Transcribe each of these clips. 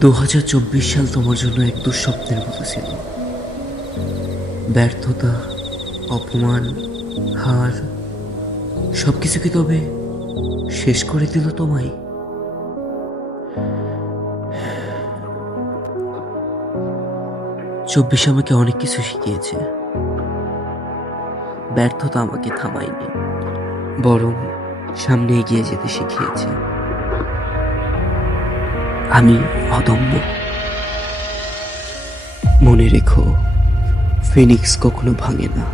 2024 সাল তোমার জন্য এক দুঃস্বপ্নের মতো ছিল। ব্যর্থতা, অপমান, হার সবকিছু কি তবে শেষ করে দিল তোমায়? 24 আমাকে অনেক কিছু শিখিয়েছে। ব্যর্থতা আমাকে থামায়নি, বরং সামনে এগিয়ে যেতে শিখিয়েছে। আমি অদম্য। মনে রেখো, ফিনিক্স কখনো ভাঙে না,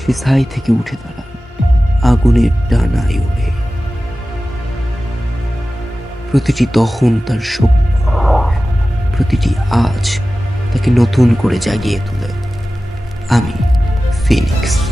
সে ছাই থেকে উঠে দাঁড়ায়, আগুনের ডানায় ওড়ে। প্রতিটি দহন তার শক্তি, প্রতিটি আজ তাকে নতুন করে জাগিয়ে তোলে। আমি ফিনিক্স।